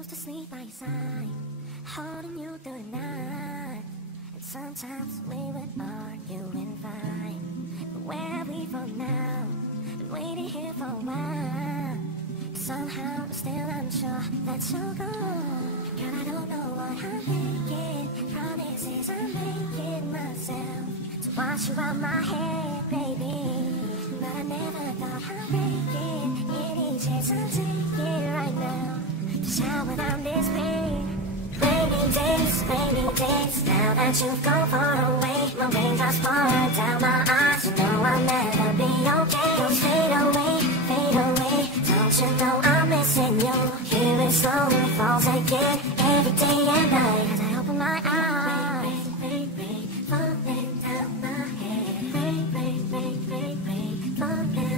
used to sleep by your side, holding you through the night. And sometimes we would argue and fight. But where have we from now? Been waiting here for a while. Somehow I'm still unsure that you're gone. Girl, I don't know what I'm thinking. Promises I'm making myself to wash you out my head, baby. But I never thought I'd break it. Any chance I'm taking right now to shout without this pain. Rainy days, now that you've gone far away, my raindrops pouring down my eyes. You know I'll never be okay. Don't fade away. Don't you know I'm missing you? Here it slowly falls again, every day and night. As I open my eyes, rain, falling down my head. Rain, falling down.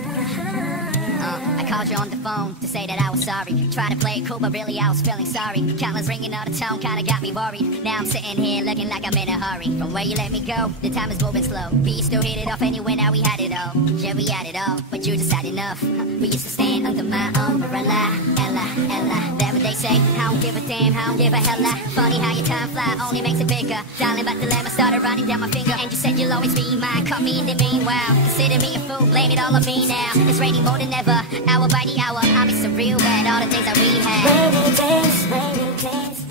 I called you on the phone to say that I was sorry. Tried to play it cool, but really I was feeling sorry. Countless ringing out of tone kinda got me worried. Now I'm sitting here looking like I'm in a hurry. From where you let me go, the time is moving slow. We used to hit it off anyway, now we had it all. Yeah, we had it all, but you just had enough. We used to stand under my umbrella, Ella. That what they say, I don't give a damn, I don't give a hella. Funny how your time fly only makes it bigger. Darling, but the lemon started running down my finger. And you said you'll always be mine, cut me in the meanwhile. Consider me a fool, blame it all on me now. It's raining more than ever, hour by the hour. I miss the real bad, all the days I we had. Rainy days,